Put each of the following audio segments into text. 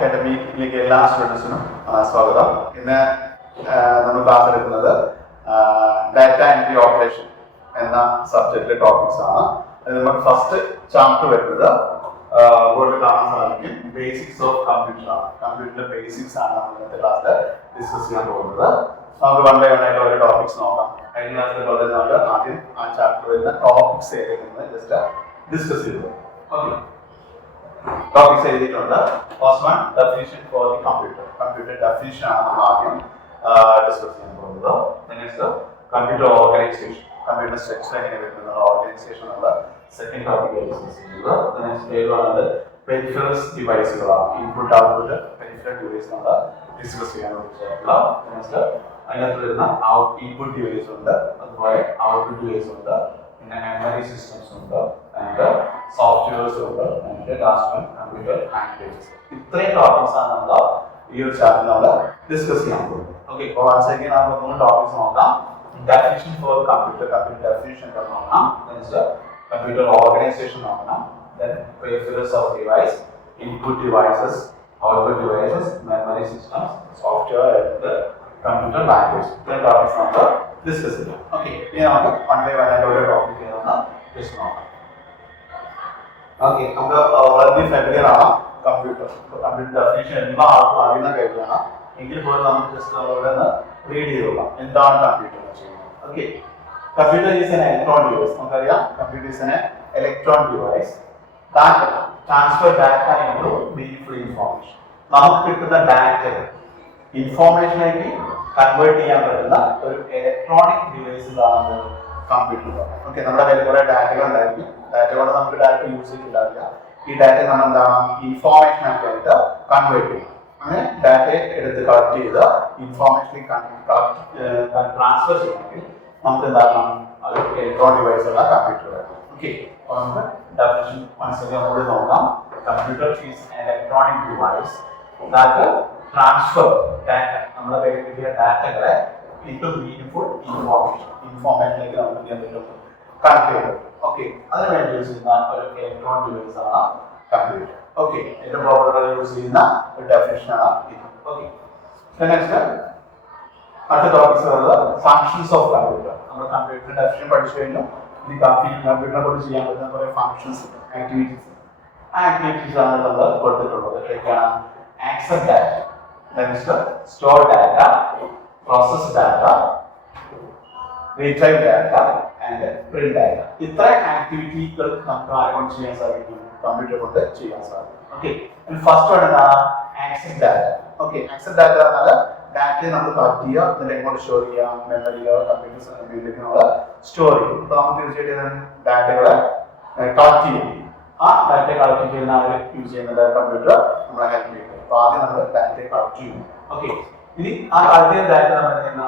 അക്കാഡമിയിലേക്ക് എല്ലാ സ്റ്റുഡൻസിനും സ്വാഗതം. ഇന്ന് നമ്മൾ ക്ലാസ് എടുക്കുന്നത് ഡാറ്റ എൻട്രി ഓപ്പറേഷൻ എന്ന സബ്ജക്റ്റിലെ ടോപ്പിക്സ് ആണ്. നമുക്ക് ഫസ്റ്റ് ചാപ്റ്റർ വരുന്നത് ബോർഡിൽ കാണാൻ സാധിക്കും ബേസിക്സ് ഓഫ് കമ്പ്യൂട്ടർ ആണ്. കമ്പ്യൂട്ടറിന്റെ ബേസിക്സ് ആണ് നമ്മൾ ഇന്നത്തെ ക്ലാസ്സിൽ ഡിസ്കസ് ചെയ്യാൻ പോകുന്നത്. നമുക്ക് വൺ ബൈ വൺ ആയിട്ട് ഓരോ ടോപ്പിക്സ് നോക്കാം. കഴിഞ്ഞ ക്ലാസ്സിൽ പോലെ നമ്മൾ ആദ്യം ആ ചാപ്റ്റർ വരുന്ന ടോപ്പിക്സ് ഏതൊക്കെയെന്ന് ജസ്റ്റ് ഡിസ്കസ് ചെയ്തു. ഓക്കെ, ടോപ്പിക്സ് എഴുതിയിട്ടുണ്ട്. First one definition for the computer. Computer definition ആണ് നമ്മൾ ആദ്യം ഡിസ്കസ് ചെയ്യാൻ പോകുന്നത്. Next computer organization, computer structure എങ്ങനെ വരുന്നത്, ഓർഗനൈസേഷൻ ഉള്ള സെക്കൻഡ് ടോപ്പിക് ഡിസ്കസ് ചെയ്യുന്നത്. നെക്സ്റ്റ് ഏതാണ് പെരിഫറൽസ് ഡിവൈസുകളാണ്. ഇൻപുട്ട് ഔട്ട്പുട്ട് പെരിഫറൽ ഡിവൈസ് നമ്മൾ ഡിസ്കസ് ചെയ്യാൻ വേണ്ടിയിട്ടുള്ള. നെക്സ്റ്റ് അതിനകത്ത് വരുന്ന ഇൻപുട്ട് ഡിവൈസ് ഉണ്ട്, അതുപോലെ ഔട്ട്പുട്ട് ഡിവൈസ് ഉണ്ട്, പിന്നെ മെമ്മറി സിസ്റ്റംസ് ഉണ്ട്, ആൻഡ് സോഫ്റ്റ്വെയർസ് ഉണ്ട്, and last one computer languages. ഇത്രയും ടോപ്പിക്സ് ആണ് നമ്മൾ ഈ ഒരു ചാപ്റ്ററിൽ നമ്മൾ ഡിസ്കസ് ചെയ്യാൻ പോകുന്നത്. ഓക്കെ, അപ്പോൾ വൺസ് അഗൈൻ നമുക്ക് മൂന്ന് ടോപ്പിക്സ് നോക്കാം. Definition for computer, computer definition നോക്കാം. നെക്സ്റ്റ് കമ്പ്യൂട്ടർ ഓർഗനൈസേഷൻ നോക്കണം. then peripherals of device, input devices, output devices, memory systems, software and the computer language. ഇത്രയും ടോപ്പിക്സ് നമ്മൾ ഡിസ്കസ് ചെയ്യാം. ഓക്കെ, ഇനി നമുക്ക് വൺ ബൈ വൺ ആയിട്ട് ഓരോ ടോപ്പിക് ഡിസ്കസ് നോക്കാം. ഓക്കെ, നമുക്ക് വളരെ ഫെമിലിയർ ആണ് കമ്പ്യൂട്ടർ. കമ്പ്യൂട്ടർ ഡെഫിനിഷൻ എല്ലാ ആൾക്കും അറിയുന്ന കാര്യമാണ്. എങ്കിൽ പോലും നമുക്ക് ജസ്റ്റ് നമ്മളോട് റീഡ് ചെയ്തോളാം എന്താണ് കമ്പ്യൂട്ടർ എന്ന് ചെയ്യുന്നത്. Okay, computer is an electron device. നമുക്കറിയാം computer is an electron device that transfer data into meaningful information. നമുക്ക് കിട്ടുന്ന ഡാറ്റ ഇൻഫോർമേഷനിലേക്ക് കൺവേർട്ട് ചെയ്യാൻ പറ്റുന്ന ഒരു ഇലക്ട്രോണിക് ഡിവൈസിലാണ് കമ്പ്യൂട്ടർ. ഓക്കെ, നമ്മുടെ കയ്യിൽ കുറെ ഡാറ്റകൾ ഉണ്ടായിരിക്കും. ഡാറ്റ കൊണ്ട് നമുക്ക് ഡയറക്റ്റ് യൂസ് ചെയ്തിട്ടില്ല. ഈ ഡാറ്റ നമ്മൾ എന്താണ് ഇൻഫോർമേഷൻ ഒക്കെ ആയിട്ട് കൺവേർട്ട് ചെയ്യും. അങ്ങനെ ഡാറ്റ എടുത്ത് കളക്ട് ചെയ്ത് ഇൻഫോർമേഷനിലേക്ക് ട്രാൻസ്ഫർ ചെയ്യണമെങ്കിൽ നമുക്ക് എന്താണ് ഒരു ഇലക്ട്രോണിക് ഡിവൈസ് ഉള്ള കമ്പ്യൂട്ടർ വേണം. ഓക്കെ, അപ്പോൾ നമുക്ക് definition മനസ്സിലാക്കാൻ കൂടി നോക്കാം. Computer is an electronic device that transfer data, നമ്മുടെ കയ്യിൽ കിട്ടിയ ഡാറ്റകളെ into meaningful information. ഇൻഫോർമേഷനിലേക്ക് നമുക്ക് ചെയ്യാൻ പറ്റും കമ്പ്യൂട്ടർ. ഓക്കെ, അതിന് വേണ്ടി യൂസ് ചെയ്യുന്ന ഒരു ഇലക്ട്രോണിക് ഡിവൈസ് ആണ് കമ്പ്യൂട്ടർ. ഓക്കെ, ഏറ്റവും പോപ്പുലർ യൂസ് ചെയ്യുന്ന ഒരു ഡെഫിനിഷൻ ആണ് ഇത്. ഓക്കെ, നെക്സ്റ്റ് അടുത്ത ടോപ്പിക്സ് വരുന്നത് ഫങ്ഷൻസ് ഓഫ് കമ്പ്യൂട്ടർ. നമ്മൾ കമ്പ്യൂട്ടർ ഡെഫിനിഷൻ പഠിച്ചു കഴിഞ്ഞു. ഈ കമ്പ്യൂട്ടറിനെ കൊണ്ട് ചെയ്യാൻ പറ്റുന്ന കുറെ ഫങ്ഷൻസ് ആക്ടിവിറ്റീസ് ആണ് നമ്മൾ കൊടുത്തിട്ടുള്ളത്. ഏതൊക്കെയാണ്? Access data, next store data, process data, retrieve data and print data. ഇത്ര ആക്ടിവിറ്റികൾ നമുക്ക് ആരെ കൊണ്ട് ചെയ്യാൻ സാധിക്കും? കമ്പ്യൂട്ടർ കൊണ്ട് ചെയ്യാൻ സാധിക്കും. ഓക്കെ, ഫസ്റ്റ് വൺ എന്താണ്? Access data. Okay, access data എന്നാൽ ഡാറ്റയെ നമ്മൾ കളക്ട് ചെയ്യുക, എന്നിട്ട് എങ്ങോട്ട് സ്റ്റോർ ചെയ്യാം? മെമ്മറിയിലോ കമ്പ്യൂട്ടറിലേക്ക് നമ്മൾ സ്റ്റോർ ചെയ്യും. അപ്പോൾ നമുക്ക് തീർച്ചയായിട്ടും ഡാറ്റകളെ കളക്ട് ചെയ്യും. ആ ഡാറ്റ കളക്ട് ചെയ്യുന്ന യൂസ് ചെയ്യുന്നത് കമ്പ്യൂട്ടർ നമ്മളെ ഹെൽപ്പ് ചെയ്യുന്നത്. അപ്പോൾ ആദ്യം നമ്മൾ ഡാറ്റയെ കളക്ട് ചെയ്യും. ഓക്കെ, ഇനി ആ കളക്ട് ചെയ്യുന്ന ഡാറ്റ നമ്മൾ ചെയ്യുന്ന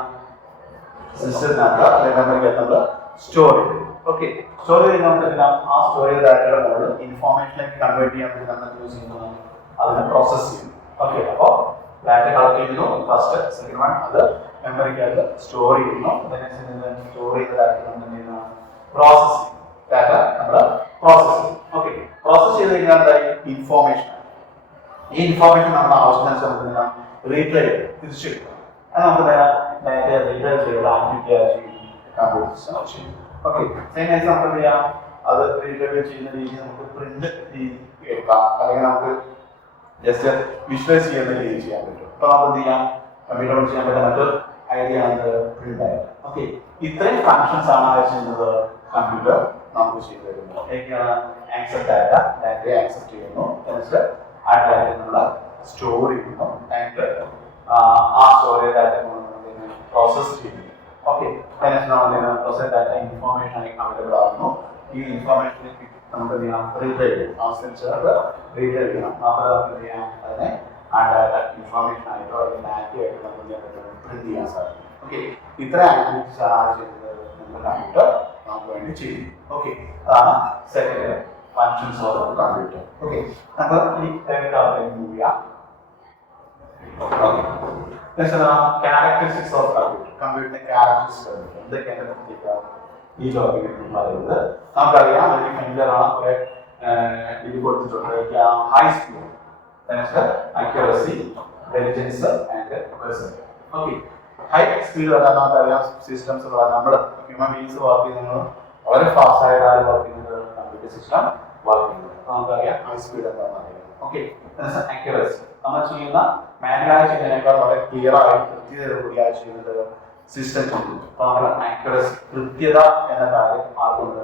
സിസ്റ്റത്തിനകത്ത് അല്ലെങ്കിൽ മെമ്മറിക്കകത്ത് നമ്മൾ സ്റ്റോർ ചെയ്യും. ഓക്കെ, സ്റ്റോർ ചെയ്യുന്ന ആ സ്റ്റോർ ചെയ്ത ഡാറ്റയുടെ മുകളിൽ ഇൻഫോർമേഷനിലേക്ക് കൺവേർട്ട് ചെയ്യാൻ വേണ്ടി നമ്മൾ യൂസ് ചെയ്യുന്നത് അതിനെ പ്രോസസ് ചെയ്യും. ഓക്കെ, അപ്പോൾ ഡാറ്റ കളക്ട് ചെയ്യുന്നു ഫസ്റ്റ്, സെക്കൻഡ് വൺ അത് മെമ്മറിക്കകത്ത് സ്റ്റോർ ചെയ്യുന്നു, സ്റ്റോർ ചെയ്ത ഡാറ്റ നമ്മൾ ചെയ്യുന്ന പ്രോസസ് ചെയ്യും. ഡാറ്റ നമ്മൾ പ്രോസസ് ചെയ്യും. ഓക്കെ, പ്രോസസ് ചെയ്ത് കഴിഞ്ഞാൽ എന്തായി? ഇൻഫോർമേഷൻ. ഈ ഇൻഫോർമേഷൻ നമ്മുടെ ആവശ്യത്തിനനുസരിച്ച് നമുക്ക് റീട്രൈവ് തിരിച്ചു കിട്ടും. അത് നമുക്ക് ഡാറ്റ റീട്രൈവ് ചെയ്ത് ആക്ടിവിറ്റി കമ്പ്യൂട്ടർ സിസ്റ്റം ചെയ്യും. ഓക്കെ, സെയിം എക്സാമ്പിൾ ചെയ്യാം. അത് റീട്രൈവ് ചെയ്യുന്ന രീതി നമുക്ക് പ്രിന്റ് രീതി എടുക്കാം, അല്ലെങ്കിൽ നമുക്ക് ജസ്റ്റ് വിഷ്വലൈസ് ചെയ്യുന്ന രീതി ചെയ്യാൻ പറ്റും. അപ്പോൾ നമുക്ക് എന്ത് ചെയ്യാം? കമ്പ്യൂട്ടർ കൊണ്ട് ചെയ്യാൻ പറ്റുന്ന മറ്റൊരു ഐഡിയ ആണ് പ്രിന്റ് ആയിട്ട്. ഓക്കെ, ഇത്രയും ഫങ്ഷൻസ് ആണ് ചെയ്യുന്നത് കമ്പ്യൂട്ടർ നമുക്ക് ചെയ്തു തരുന്നത്. ഏതൊക്കെയാണ്? ആക്സസ് ഡാറ്റ, ഡാറ്റയെ ആക്സെപ്റ്റ് ചെയ്യുന്നു, ആ ഡാറ്റ നമ്മൾ സ്റ്റോർ ചെയ്യുന്നു, ആൻഡ് ആ സ്റ്റോർ ചെയ്ത ഡാറ്റ പ്രോസസ് ചെയ്യുന്നു. ഓക്കെ, പ്രോസസ് ഡാറ്റ ഇൻഫോർമേഷൻ ആയി അവൈലബിൾ ആകുന്നു. ഈ ഇൻഫോർമേഷനിലേക്ക് നമുക്ക് എന്ത് ചെയ്യാം? റീട്രൈവ് ചെയ്യും. ആവശ്യത്തിനനുസരിച്ച് റീട്രൈവ് ചെയ്യണം. മാത്രമല്ല നമുക്ക് എന്ത് ചെയ്യാം? അതിനെ ആ ഡാറ്റ ഇൻഫോർമേഷൻ ആയിട്ടോ അല്ലെങ്കിൽ ഡാറ്റയായിട്ട് നമുക്ക് പ്രിന്റ് ചെയ്യാൻ സാധിക്കും. ഓക്കെ, ഇത്ര ആക്ടിവിറ്റീസ് ആണ് ചെയ്യുന്നത് നമ്മുടെ കമ്പ്യൂട്ടർ നമുക്ക് വേണ്ടി ചെയ്യും. ഓക്കെ, അതാണ് second functions of computer. Okay, നമ്മൾ ഈ തേർഡ് ടോപ്പിക്കിലേക്ക് മൂവ് ചെയ്യാം. Okay, characteristics of computer. കമ്പ്യൂട്ടറിന്റെ ക്യാരക്ടറിസ്റ്റിക്സ് എന്തൊക്കെയാണ് ഈ ടോപ്പിക്കിൽ പറയുന്നത്? നമുക്കറിയാം, വലിയ ഫെമിലിയർ ആണ്. കുറെ ഇത് കൊടുത്തിട്ടുണ്ട്. High speed Next, accuracy, intelligence, and person. Okay. High speed systems നമ്മൾ ഹ്യൂമൻ ബീങ്സ് വർക്ക് ചെയ്യുന്നത് വളരെ ഫാസ്റ്റ് ആയിട്ടാണ് വർക്ക് ചെയ്യുന്നത് കമ്പ്യൂട്ടർ സിസ്റ്റം വർക്ക് ചെയ്യുന്നത് നമുക്കറിയാം ഹൈ സ്പീഡ് എന്താണെന്ന് അറിയാം ഓക്കെ അക്യുറസി നമ്മൾ ചെയ്യുന്ന മാനുവലായി ചെയ്യുന്നതിനേക്കാൾ വളരെ ക്ലിയർ ആയി കൃത്യതയോടുകൂടിയായി ചെയ്യുന്നത് സിസ്റ്റം അപ്പോൾ നമ്മുടെ അക്യുറസി കൃത്യത എന്ന കാര്യം ആർക്കുണ്ട്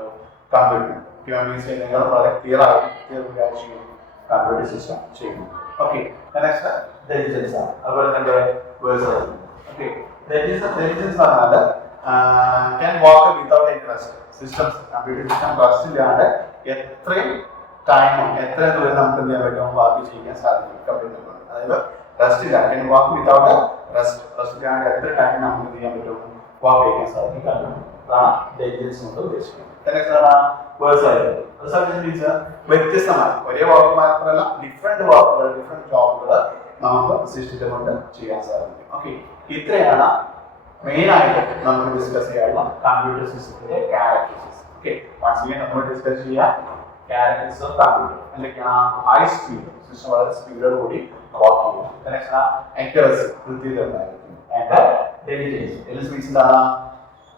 കമ്പ്യൂട്ടർ ഹ്യൂമൻ ബീങ്സ് ചെയ്യുന്നതിനേക്കാൾ വളരെ ക്ലിയർ ആയി കൃത്യതയോടുകൂടിയായി ചെയ്യുന്നു കമ്പ്യൂട്ടർ സിസ്റ്റം ചെയ്യുന്നു ഓക്കെ നെക്സ്റ്റ് ഇന്റലിജൻസ് ആണ് അതുപോലെ തന്നെ വേഴ്സ് ഓക്കെ ഇന്റലിജൻസ് പറഞ്ഞാൽ can walk without any rest. Systems, computer system rest ഇല്ലാതെ എത്രയും ടൈമും എത്ര ദൂരം നമുക്ക് എന്ത് ചെയ്യാൻ പറ്റും വർക്ക് ചെയ്യാൻ സാധിക്കും കമ്പ്യൂട്ടർ അതായത് റെസ്റ്റ് ഇല്ല can walk without റെസ്റ്റ് ഇല്ലാതെ എത്ര ടൈം നമുക്ക് എന്ത് ചെയ്യാൻ പറ്റും വർക്ക് ചെയ്യാൻ സാധിക്കും കമ്പ്യൂട്ടർ അതാണ് ഇന്റലിജൻസ് കൊണ്ട് ഉദ്ദേശിക്കുന്നത് വ്യത്യസ്തമായി ഒരേ വാക്ക് മാത്രമല്ല ഡിഫറെന്റ് വാക്കുകൾ ഡിഫറെന്റ് ജോബുകൾ നമുക്ക് സിസ്റ്റത്തെ കൊണ്ട് ചെയ്യാൻ സാധിക്കും ഓക്കെ ഇത്രയാണ് മെയിൻ ആയിട്ട് നമുക്ക് ഡിസ്കസ് ചെയ്യാനുള്ള കമ്പ്യൂട്ടർ സിസ്റ്റത്തിന്റെ ക്യാരക്ടറിസ്റ്റിക്സ് ഓക്കെ വൺസ് അഗൈൻ നമ്മൾ ഡിസ്കസ് ചെയ്യാം ക്യാരക്ടറിസ്റ്റിക്സ് ഓഫ് കമ്പ്യൂട്ടർ എന്തൊക്കെയാണ് ഹൈ സ്പീഡ് സിസ്റ്റം വളരെ സ്പീഡോട് കൂടി വർക്ക് ചെയ്യും നെക്സ്റ്റ് അക്യുറസി കൃത്യത ഉണ്ടായിരിക്കും ആൻഡ് ഇന്റലിജൻസ് മീൻസ് എന്താണ്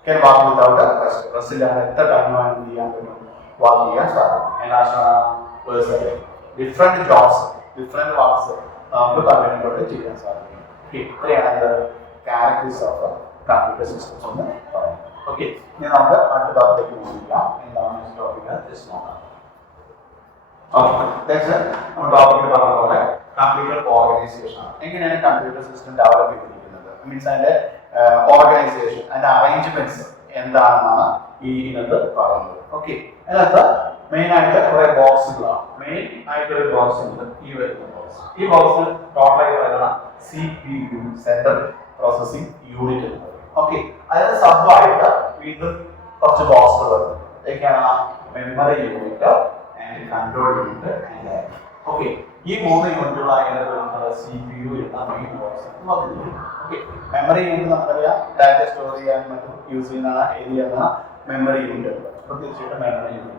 can walk without rest rest ഇല്ലാതെ എത്ര ടൈം വേണമെങ്കിലും ചെയ്യാൻ പറ്റും വർക്ക് ചെയ്യാൻ സാധിക്കും person different jobs different works നമുക്ക് കമ്പ്യൂട്ടറിലൂടെ ചെയ്യാൻ സാധിക്കും ഇത്രയാണ് ക്യാരക്ടേഴ്സ് ഓഫ് കമ്പ്യൂട്ടർ സിസ്റ്റംസ് എന്ന് പറയാം ഓക്കെ ഇനി നമുക്ക് അടുത്ത ടോപ്പിലേക്ക് മൂവ് ചെയ്യാം എന്താണ് ടോപ്പിക് ജസ്റ്റ് നോക്കാം ഓക്കെ നമ്മൾ ടോപ്പിക്കിൽ പറഞ്ഞ പോലെ കമ്പ്യൂട്ടർ ഓർഗനൈസേഷൻ ആണ് എങ്ങനെയാണ് കമ്പ്യൂട്ടർ സിസ്റ്റം ഡെവലപ്പ് ചെയ്തിരിക്കുന്നത് മീൻസ് അതിന്റെ ഓർഗനൈസേഷൻ അതിന്റെ അറേഞ്ച്മെന്റ്സ് എന്താണെന്നാണ് ഈ ഇന്നത്തെ പറയുന്നത് ഓക്കെ അതിനകത്ത് മെയിൻ ആയിട്ട് കുറെ ബോക്സുകളാണ് മെയിൻ ആയിട്ട് ഒരു ബോക്സ് ഉണ്ട് ഈ വരുന്ന ബോക്സ് ഈ ബോക്സിൽ ടോട്ടലായി പറയുന്ന CPU central processing unit okay അതിന് സബായിട്ട് വീണ്ടും കുറച്ച് ബോക്സുകൾ വരുന്നുണ്ട് ഏതൊക്കെയാണ് memory unit and control unit and okay ഈ മൂന്ന് യൂണിറ്റുകളാണ് CPU എന്ന main box okay memory unit നമുക്കറിയാം ഡാറ്റ സ്റ്റോർ ചെയ്യാൻ മറ്റും യൂസ് ചെയ്യുന്ന ഏരിയ മെമ്മറി യൂണിറ്റ് അപ്പോൾ തീർച്ചയായിട്ടും memory unit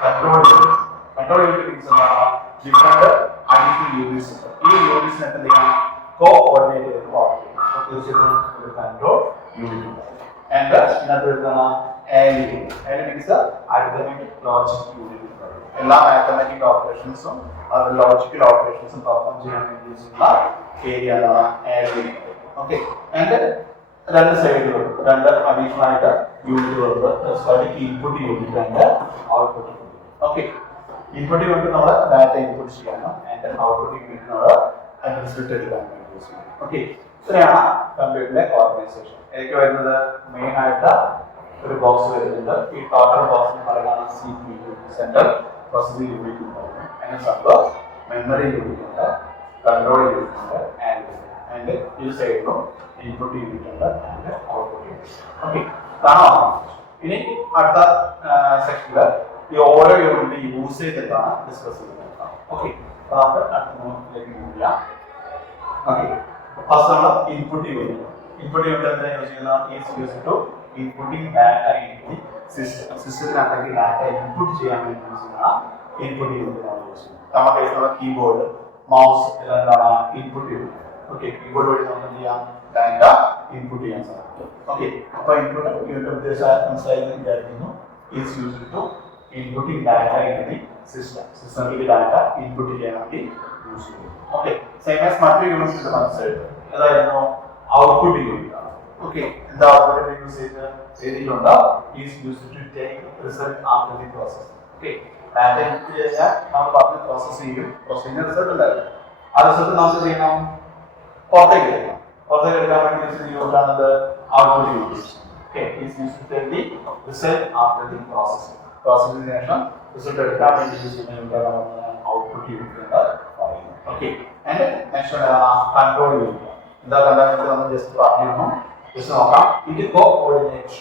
control unit means എന്താണ് ഡിഫറെന്റ് അഡീഷണൽ യൂണിറ്റ്സ് ഈ യൂണിറ്റ്സിനൊക്കെ എന്ത് ചെയ്യണം കോഓർഡിനേറ്റ് ചെയ്ത് വർക്ക് ചെയ്യണം അപ്പോൾ തീർച്ചയായിട്ടും ഒരു കൺട്രോൾ യൂണിറ്റ് ആൻഡ് ഇതിനകത്ത് വരുന്ന മീൻസ് അരിത്തമെറ്റിക് ലോജിക് യൂണിറ്റ് എല്ലാ മാത്തമാറ്റിക് ഓപ്പറേഷൻസും ലോജിക്കൽ ഓപ്പറേഷൻസും പെർഫോം ചെയ്യാൻ വേണ്ടി യൂസ് ഏരിയ ഓക്കെ ആൻഡ് രണ്ട് സൈഡുകളും രണ്ട് അഡീഷണൽ ആയിട്ട് യൂണിറ്റുകളുണ്ട് input unit and output okay input unit നമ്മൾ ഡാറ്റ ഇൻപുട്ട് ചെയ്യാനും ആൻഡ് ഔട്ട്പുട്ട് യൂണിറ്റ് നമ്മൾ റിസൾട്ട് എടുക്കാൻ വേണ്ടി യൂസ് ചെയ്യണം ഓക്കെ ഇത്രയാണ് കമ്പ്യൂട്ടറിന്റെ ഓർഗനൈസേഷൻ എനിക്ക് വരുന്നത് മെയിൻ ആയിട്ട് ഒരു ബോക്സ് വരുന്നുണ്ട് ഈ ടോട്ടൽ ബോക്സ് പറയുന്നതാണ് CPU സെൻട്രൽ പ്രോസസിംഗ് യൂണിറ്റ് അതിന് സംഭവം മെമ്മറി യൂണിറ്റ് ഉണ്ട് കൺട്രോൾ യൂണിറ്റ് ഉണ്ട് ആൻഡ് ഈ സൈഡിലും ഇൻപുട്ട് യൂണിറ്റ് ഉണ്ട് ആൻഡ് ഔട്ട്പുട്ട് യൂണിറ്റ് ഓക്കെ കാണാം ഇനി അടുത്ത സെക്ഷനിൽ ഈ ഓരോ യൂണിറ്റ് യൂസേജ് എന്താണ് ഡിസ്കസ് ചെയ്യുന്നത് ഓക്കെ നമുക്ക് അടുത്ത നോട്ടിലേക്ക് മൂവ് ചെയ്യാം ഓക്കെ ഫസ്റ്റ് നമ്മൾ ഇൻപുട്ട് യൂണിറ്റ് എന്താ യൂസ് ചെയ്യുന്നത് is use to inputting data in the system സിസ്റ്റത്തിനകത്തേക്ക് ഡാറ്റ ഇൻപുട്ട് ചെയ്യാൻ വേണ്ടി യൂസ് ചെയ്യുന്ന ഇൻപുട്ട് യൂണിറ്റ് നമ്മൾ യൂസ് ചെയ്യുന്നത് നമ്മുടെ കേസിലുള്ള കീബോർഡ് മൗസ് എല്ലാം എന്താണ് ഇൻപുട്ട് യൂണിറ്റ് ഓക്കെ കീബോർഡ് വഴി നമുക്ക് എന്ത് ചെയ്യാം ഡാറ്റ ഇൻപുട്ട് ചെയ്യാൻ സാധിക്കും ഓക്കെ അപ്പോൾ ഇൻപുട്ട് യൂണിറ്റ് ഉദ്ദേശിച്ചാൽ മനസ്സിലായെന്ന് വിചാരിക്കുന്നു is use to inputting data in the സിസ്റ്റത്തിലേക്ക് ഡാറ്റ ഇൻപുട്ട് ചെയ്യാൻ വേണ്ടി യൂസ് ചെയ്യും ഓക്കെ സെയിം ആസ് മറ്റൊരു യൂണിറ്റ് മനസ്സിലായിട്ട് അതായിരുന്നു ഔട്ട്പുട്ട് യൂണിറ്റ് ആണ് ഓക്കെ എന്താ ഔട്ട്പുട്ടിന്റെ യൂസേജ് എഴുതിയിട്ടുണ്ട് is use to take result after the process okay data input ചെയ്യാൻ നമ്മൾ പറഞ്ഞ് പ്രോസസ് ചെയ്യും പ്രോസസ്സിംഗ് റിസൾട്ട് ഉണ്ടായിരുന്നു ആ റിസൾട്ട് നമുക്ക് ചെയ്യണം പുറത്തേക്ക് എടുക്കാൻ വേണ്ടി യൂസ് ചെയ്യുന്നത് output unit okay is use to take the result after the processing ശേഷം റിസൾട്ട് എടുക്കാൻ വേണ്ടി യൂസ് ചെയ്യുന്ന ഔട്ട്പുട്ട് യൂണിറ്റ് ഉണ്ട് പറയുന്നു okay and next control unit എന്താ കണ്ടാൽ നമ്മൾ ജസ്റ്റ് പറഞ്ഞു ജസ്റ്റ് നോക്കാം ഇത് coordinate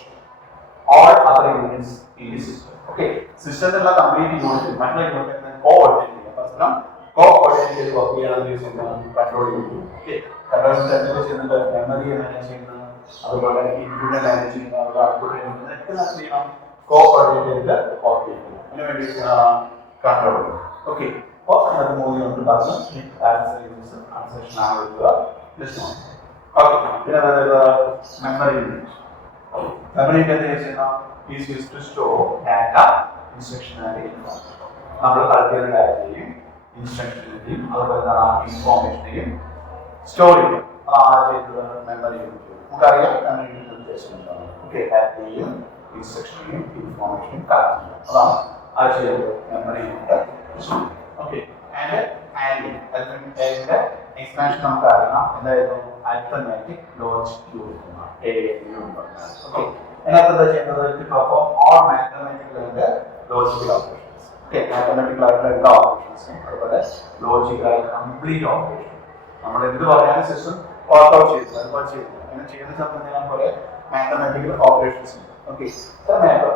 all other units in the system okay സിസ്റ്റത്തിലുള്ള കംപ്ലീറ്റ് യൂണിറ്റ് മറ്റുള്ള യൂണിറ്റിനെ കോഓർഡിനേറ്റ് ചെയ്യാം പരസ്പരം കോഓർഡിനേറ്റ് ചെയ്ത് വർക്ക് ചെയ്യാൻ യൂസ് ചെയ്യുന്ന control unit okay control unit ചെയ്യുന്നത് മെമ്മറി മാനേജ് ചെയ്യുന്നത് അതുപോലെ ഇൻപുട്ട് മാനേജ് ചെയ്യുന്നത് അതുപോലെ ഔട്ട്പുട്ട് ചെയ്യുന്നത് ഒക്കെ ചെയ്യണം കോഓർഡിനേറ്റ് ചെയ്ത് വർക്ക് ചെയ്യുന്നത് അതിന് വേണ്ടി കൺട്രോൾ ഓക്കെ അപ്പോൾ അത് മൂന്ന് കൊണ്ട് പറഞ്ഞു ട്രാൻസാക്ഷൻ ആണ് എടുക്കുക ജസ്റ്റ് ഓക്കെ. പിന്നെ മെമ്മറി യൂണിറ്റ്. മെമ്മറി യൂണിറ്റ് എന്ന് വെച്ചാൽ is use to store data, instruction and information. നമ്മൾ കളക്ട് ചെയ്യുന്ന ഡാറ്റയും ഇൻസ്ട്രക്ഷനെയും അതുപോലെ തന്നെ ഇൻഫോർമേഷനെയും സ്റ്റോർ ചെയ്യും. Memory unit. നമുക്കറിയാം മെമ്മറി യൂണിറ്റ് ഉദ്ദേശം എന്താണ്. ഓക്കെ, ഡാറ്റയും ഇൻസ്ട്രക്ഷനെയും ഇൻഫോർമേഷനെയും കളക്ട് ചെയ്യുക, അതാണ് അത് ചെയ്യുന്നത് മെമ്മറി യൂണിറ്റ്. ഓക്കെ, ആൻഡ് അതിന്റെ എക്സ്പാൻഷൻ നമുക്ക് അറിയണം. എന്തായിരുന്നു? Arithmetic logic unit. ഓക്കെ, അതിനകത്ത് എന്താ ചെയ്യുന്നത്? To perform all mathematical and logical operations. Okay, mathematical ആയിട്ടുള്ള എല്ലാ ഓപ്പറേഷൻസും അതുപോലെ ലോജിക്കൽ ആയ കംപ്ലീറ്റ് ഓപ്പറേഷൻ നമ്മൾ എന്ത് പറയാനും സിസ്റ്റം വർക്ക്ഔട്ട് ചെയ്യുന്നത്, അതുപോലെ ചെയ്യുന്നത്. അങ്ങനെ ചെയ്യുന്ന സമയത്ത് ഞാൻ കുറെ മാത്തമാറ്റിക്കൽ ഓപ്പറേഷൻസ് ഉണ്ട്. ഓക്കെ,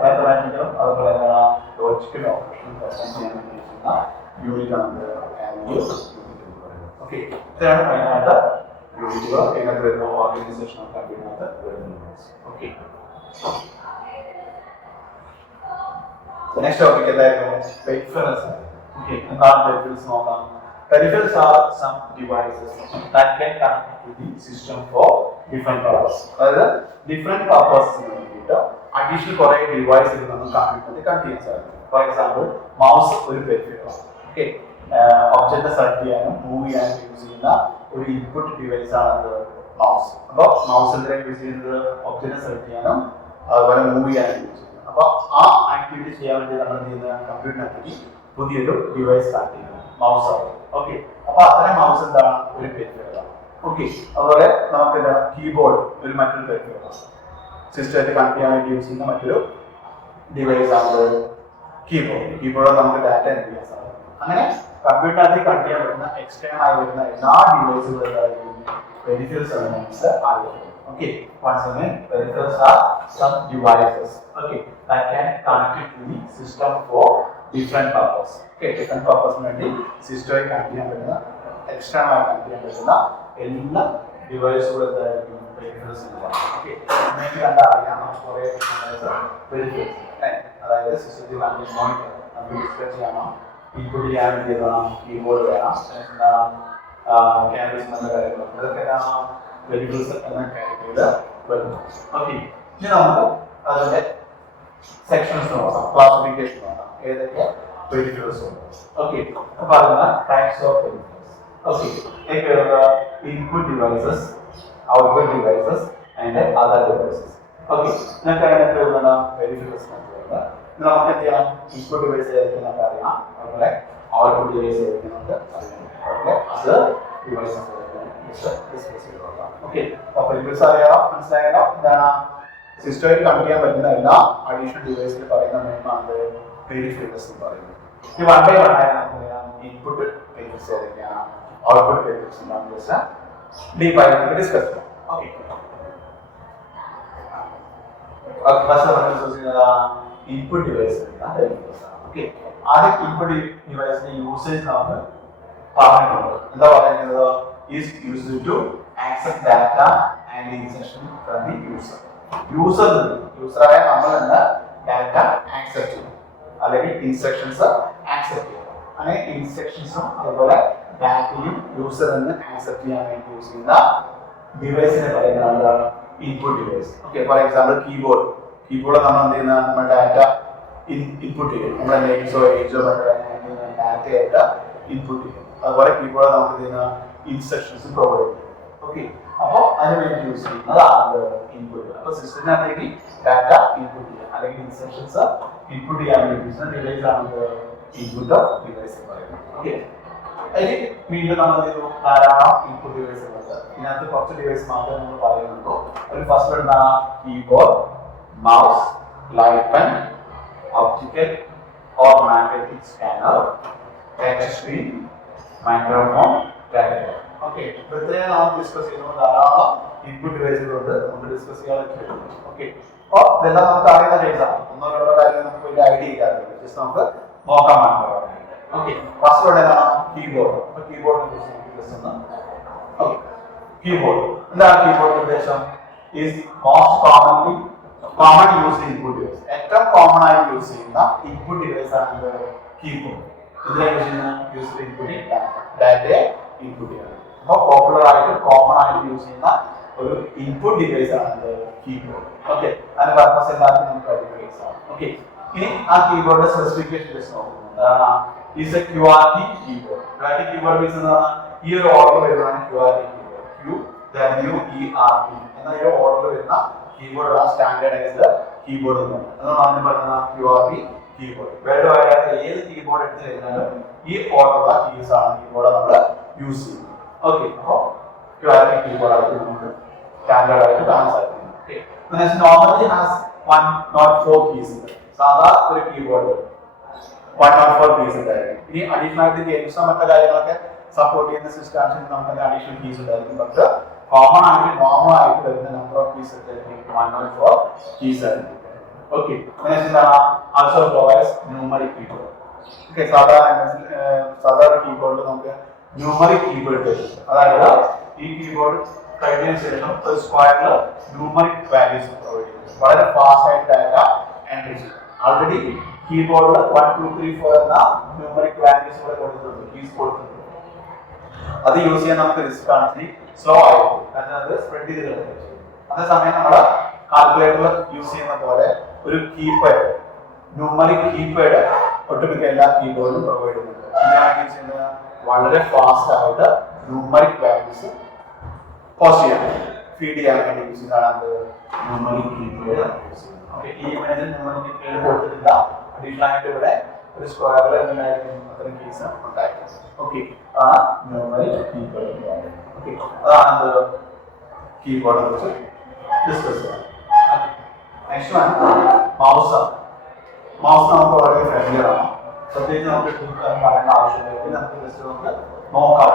മാത്തമാറ്റിക്കലും അതുപോലെ ലോജിക്കൽ ഓപ്പറേഷൻ പെർഫോം ചെയ്യാൻ ഉദ്ദേശിക്കുന്ന യൂണിറ്റ് ആണ്. ഓക്കെ, ഇത്രയാണ് മെയിനായിട്ട് യൂണിറ്റുകൾ അതിനകത്ത് വരുന്ന ഓർഗനൈസേഷൻ ഓഫ് കമ്പ്യൂട്ടറിനകത്ത് വരുന്നത്. ഓക്കെ, നെക്സ്റ്റ് ടോപ്പിക് എന്തായിരുന്നു? പെരിഫറൽസ്. ഓക്കെ, എന്താണ് പെരിഫറൽസ് നോക്കാം. Peripherals are some devices that can connect to the system for different purposes. അതായത് ഡിഫറെന്റ് പർപ്പസിന് വേണ്ടിയിട്ട് അഡീഷണൽ കുറെ ഡിവൈസുകൾ നമ്മൾ കമ്പ്യൂട്ടറിൽ കണക്ട് ചെയ്യാൻ സാധിക്കും. ഫോർ എക്സാമ്പിൾ മൗസ് ഒരു പെരിഫറലാണ്. ഓക്കെ, ഒബ്ജക്റ്റ് സെലക്ട് ചെയ്യാനും മൂവ് ചെയ്യാനും യൂസ് ചെയ്യുന്ന ഒരു ഇൻപുട്ട് ഡിവൈസ് ആണ് മൗസ്. അപ്പോൾ മൗസ് എന്തിനാണ് യൂസ് ചെയ്യുന്നത്? ഒബ്ജക്റ്റ് സെലക്ട് ചെയ്യാനും അതുപോലെ മൂവ് ചെയ്യാനും യൂസ് ചെയ്യുന്നത്. അപ്പോൾ ആ ആക്ടിവിറ്റി ചെയ്യാൻ വേണ്ടി നമ്മൾ ചെയ്യുന്ന കമ്പ്യൂട്ടറിനകത്തേക്ക് പുതിയൊരു ഡിവൈസ് കണക്ട് ചെയ്യുന്നത് മൗസ് ആണ്. ഓക്കെ, അപ്പൊ അത്തരം മൗസ് എന്താണ്? ഒരു പെരിഫറലാണ്. ഓക്കെ, അതുപോലെ നമുക്ക് എന്താണ്? കീബോർഡ് ഒരു മറ്റൊരു പെരിഫറലാണ്. സിസ്റ്റമായിട്ട് കണക്ട് ചെയ്യാൻ വേണ്ടി യൂസ് ചെയ്യുന്ന മറ്റൊരു ഡിവൈസ് ആണ് കീബോർഡ്. കീബോർഡ് നമുക്ക് ഡാറ്റ എൻട്രി ചെയ്യാൻ സാധിക്കും. അങ്ങനെ കമ്പ്യൂട്ടറിൽ കണക്ട് ചെയ്യാൻ പറ്റുന്ന എക്സ്റ്റേണൽ ആയി വരുന്ന എല്ലാ ഡിവൈസുകളും പെരിഫറൽസ് എലമെന്റ്സ് ആയിരിക്കും. Okay, once again peripherals are some devices, okay, that can connect to the system for different purpose. Okay, different purpose വേണ്ടി സിസ്റ്റമായി കണക്ട് ചെയ്യാൻ പറ്റുന്ന എക്സ്റ്റേണൽ ആയി കണക്ട് ചെയ്യാൻ പറ്റുന്ന എല്ലാ ഡിവൈസുകളും എന്തായിരിക്കും? പെരിഫറൽസ് എന്ന് പറയും. ഓക്കെ, നിങ്ങൾക്ക് കണ്ടാൽ അറിയാം കുറേ പെരിഫറൽസ്. അതായത് സിസ്റ്റത്തിൽ മോണിറ്റർ നമുക്ക് ഡിസ്പ്ലേ ചെയ്യണം, ഇൻപുട്ട് ചെയ്യാൻ വേണ്ടി കീബോർഡ് വേണം, ക്യാമറസ് എന്ന കാര്യങ്ങൾ, ഇതൊക്കെ പെരിഫറൽസ് എന്ന കാറ്റഗറിയിൽ വരുന്നു. ഓക്കെ, ഇനി നമുക്ക് അതിന്റെ സെക്ഷൻസ് നോക്കാം, ക്ലാസിഫിക്കേഷൻ നോക്കാം, ഏതൊക്കെ പെരിഫറൽസ് ഉണ്ട്. ഓക്കെ, അപ്പോൾ അതിന് types of peripherals. Okay, input devices, output devices and other devices. Okay, നിങ്ങൾക്ക് അതിനകത്ത് വരുന്ന പെരിഫറൽസ് വരുന്നത് നമുക്ക് എന്ത് ചെയ്യണം? ഇൻപുട്ട് ഡിവൈസ് ഏതൊക്കെ നമുക്ക് അറിയാം, അതുപോലെ ഔട്ട്പുട്ട് ഡിവൈസ് ഏതൊക്കെ നമുക്ക് അറിയാം, അതുപോലെ അത് ഡിവൈസസ് ഡിസ്കസ് ചെയ്ത് നോക്കാം. ഓക്കെ, അപ്പോൾ പെരിഫറൽസ് അറിയാം, മനസ്സിലായാലോ? എന്താണ്? സിസ്റ്റമായിട്ട് കണക്ട് ചെയ്യാൻ പറ്റുന്ന എല്ലാ അഡീഷണൽ ഡിവൈസിൽ പറയുന്ന നെയിമാണ് പെരിഫറൽസ് എന്ന് പറയുന്നത്. ഈ വൺ ബൈ വൺ ആയി നമുക്ക് അറിയാം ഇൻപുട്ട് പെരിഫറൽസ് ഏതൊക്കെയാണ്, ഔട്ട്പുട്ട് പെരിഫറൽസ് എന്താണെന്ന് വെച്ചാൽ ഡീപ്പായി നമുക്ക് ഡിസ്കസ് ചെയ്യാം. Okay, input device. ഓക്കെ, ആദ്യം ഇൻപുട്ട് ഡിവൈസിന്റെ യൂസേജ് നമുക്ക് പറഞ്ഞിട്ടുണ്ട്. എന്താ പറയുന്നത്? Is used to access data and instruction from the user. യൂസറായ നമ്മൾ തന്നെ ഡാറ്റ ആക്സെപ്റ്റ് ചെയ്യും അല്ലെങ്കിൽ ഇൻസ്ട്രക്ഷൻസ് ആക്സെപ്റ്റ് ചെയ്യും. അങ്ങനെ ഇൻസ്ട്രക്ഷൻസും അതുപോലെ ഡാറ്റയും യൂസർ നിന്ന് ആക്സെപ്റ്റ് ചെയ്യാൻ വേണ്ടി യൂസ് ചെയ്യുന്ന ഡിവൈസിനെ പറയുന്നതാണ് input device. Okay, for example keyboard നമ്മൾ എന്ത് ചെയ്യുന്ന നമ്മൾ ഡാറ്റ ഇൻപുട്ട് ചെയ്യും. നമ്മുടെ നെയിംസോ ഏജോ ഡാറ്റയായിട്ട് ഇൻപുട്ട് ചെയ്യും. അതുപോലെ കീബോർഡ് നമുക്ക് ചെയ്യുന്ന ഇൻസ്ട്രക്ഷൻസ് പ്രൊവൈഡ് ചെയ്യും. ഓക്കെ, അപ്പോൾ അതിന് വേണ്ടി യൂസ് ചെയ്യുന്നതാണ് ഇൻപുട്ട്. അപ്പോൾ സിസ്റ്റത്തിനകത്തേക്ക് ഡാറ്റ ഇൻപുട്ട് ചെയ്യാം അല്ലെങ്കിൽ ഇൻസ്ട്രക്ഷൻസ് ഇൻപുട്ട് ചെയ്യാൻ വേണ്ടി യൂസ് ചെയ്യുന്ന ഡിവൈസ് ആണ് ഇൻപുട്ട് ഡിവൈസ് എന്ന് പറയുന്നത്. ഓക്കെ, അതിൽ വീണ്ടും നമ്മൾ ധാരാളം ഇൻപുട്ട് ഡിവൈസ് ഉണ്ട്. ഇതിനകത്ത് കുറച്ച് ഡിവൈസ് മാത്രമേ നമ്മൾ പറയുന്നുള്ളൂ. ഒരു ഫസ്റ്റ് എന്താണ്? Keyboard, mouse, light pen, optical or magnetic scanner, touch screen, microphone, laptop. Okay, ഇത്രയും നാം ഡിസ്കസ് ചെയ്യുമ്പോൾ ധാരാളം ഇൻപുട്ട് ഡിവൈസുകളുണ്ട്, നമുക്ക് ഡിസ്കസ് ചെയ്യാൻ പറ്റും. ഓക്കെ, അപ്പോൾ ഇതെല്ലാം നമുക്ക് അറിയുന്ന കേസാണ്. ഒന്നോ രണ്ടോ കാര്യം നമുക്ക് വലിയ ഐഡിയ ഇല്ലാത്തത് ജസ്റ്റ് നമുക്ക് നോക്കാൻ മാത്രമാണ്. ഓക്കെ, ഫസ്റ്റ് ഏതാണ്? കീബോർഡ്. അപ്പോൾ കീബോർഡിനെ കുറിച്ച് ഒന്ന്. ഓക്കെ, കീബോർഡ് എന്താണ്? കീബോർഡിന്റെ ഉദ്ദേശം is common use input device. ഏറ്റവും കോമൺ ആയി യൂസ് ചെയ്യുന്ന ഇൻപുട്ട് ഡിവൈസ് ആണ് കീബോർഡ്. ഇതിനെ യൂസ് ചെയ്യുന്ന യൂസ് ഇൻപുട്ടിംഗ് ഡാറ്റയെ ഇൻപുട്ട് ചെയ്യണം. അപ്പോൾ പോപ്പുലർ ആയിട്ട് കോമൺ ആയിട്ട് യൂസ് ചെയ്യുന്ന ഒരു ഇൻപുട്ട് ഡിവൈസ് ആണ് കീബോർഡ്. ഓക്കെ, അതിന്റെ പർപ്പസ് എല്ലാവർക്കും നമുക്ക് ഡിവൈസ് ആണ്. ഓക്കെ, ഇനി ആ കീബോർഡിന്റെ സ്പെസിഫിക്കേഷൻ വെച്ച് നോക്കുന്നത് is A QWERTY keyboard. QWERTY keyboard means എന്താണ്? ഈ ഒരു ഓർഡർ വരുന്നതാണ് QWERTY കീബോർഡ്. QWERTY എന്ന ഈ ഓർഡർ വരുന്ന കീബോർഡ് ആണ് സ്റ്റാൻഡേർഡൈസ്ഡ് കീബോർഡ് എന്ന് പറയുന്നത്. അതാണ് അതിന് പറയുന്ന QWERTY കീബോർഡ്. വേൾഡ് വൈഡ് ആയിട്ട് ഏത് കീബോർഡ് എടുത്തു കഴിഞ്ഞാലും ഈ ഓർഡറുള്ള കീസ് ആണ് കീബോർഡ് നമ്മൾ യൂസ് ചെയ്യുന്നത്. ഓക്കെ, അപ്പോൾ QWERTY കീബോർഡ് ആയിട്ട് നമുക്ക് സ്റ്റാൻഡേർഡ് ആയിട്ട് കാണാൻ സാധിക്കും. Okay, normally has 104 keys. സാധാ ഒരു കീബോർഡ് 104 കീസ് ഉണ്ടായിരിക്കും. ഇനി അഡീഷണൽ ആയിട്ട് ഗെയിംസോ മറ്റു കാര്യങ്ങളൊക്കെ സപ്പോർട്ട് ചെയ്യുന്ന സിസ്റ്റംസിന് നമുക്ക് അഡീഷണൽ കീസ് ഉണ്ടായിരിക്കും. പക്ഷേ കോമൺ ആയിട്ട് നോർമൽ ആയിട്ട് വരുന്ന നമ്പർ ഓഫ് കീസ് 104 കീസ് ആയിരിക്കും. Okay, also provides numeric keyboard. Okay, സാധാരണ കീബോർഡിൽ നമുക്ക് ന്യൂമറിക് കീബോർഡ് തരും. അതായത് ഈ കീബോർഡ് കഴിഞ്ഞതിന് ശേഷം ഒരു സ്ക്വയറിൽ ന്യൂമറിക് വാല്യൂസ് പ്രൊവൈഡ് ചെയ്യും. വളരെ ഫാസ്റ്റ് ആയിട്ട് ഡാറ്റ എൻട്രി ചെയ്യും. ഓൾറെഡി കീബോർഡിൽ 1 2 3 4 എന്ന ന്യൂമറിക് വാല്യൂസ് ഇവിടെ കൊടുത്തിട്ടുണ്ട്, കീസ് കൊടുത്തിട്ടുണ്ട്. അത് യൂസ് ചെയ്യാൻ നമുക്ക് റിസ്ക് ആണ്, സ്ലോ ആയിരിക്കും, കാരണം അത് സ്പ്രെഡ് ചെയ്ത് കിടക്കും. അതേസമയം നമ്മുടെ കാൽക്കുലേറ്ററിൽ യൂസ് ചെയ്യുന്ന പോലെ ഒരു കീപാഡ്, ന്യൂമറിക് കീപാഡ് ഒട്ടുമിക്ക എല്ലാ കീബോർഡിലും പ്രൊവൈഡ് ചെയ്യുന്നുണ്ട്. ഇതിനാണ് യൂസ് ചെയ്യുന്നത് വളരെ ഫാസ്റ്റ് ആയിട്ട് ന്യൂമറിക് വാല്യൂസ് പോസ്റ്റ് ചെയ്യാൻ ഫീഡ് ചെയ്യാൻ വേണ്ടി യൂസ് ചെയ്യുന്നതാണ് ന്യൂമറിക് കീപാഡ് യൂസ് ചെയ്യുന്നത്. ഓക്കെ, ഈ ഇമേജിൽ ന്യൂമറിക് കീപാഡ് കൊടുത്തിട്ടില്ല. അഡീഷണൽ ആയിട്ട് ഇവിടെ ഒരു സ്ക്വയറിൽ എന്തായിരിക്കും അത്തരം കീസ് ഉണ്ടായിരിക്കും. ഓക്കെ, ആ ന്യൂമറിക് കീപാഡ്. ഓക്കെ, അതാണ് കീബോർഡിനെ കുറിച്ച് ഡിസ്കസ് ചെയ്യാം. നെക്സ്റ്റ് വൺ മൗസ് ആണ്. മൗസ് നമുക്ക് വളരെ ഫെമിലിയർ ആണ്, പ്രത്യേകിച്ച് നമുക്ക് പറയേണ്ട ആവശ്യമില്ല. നമുക്ക് ജസ്റ്റ് നമുക്ക് നോക്കാം.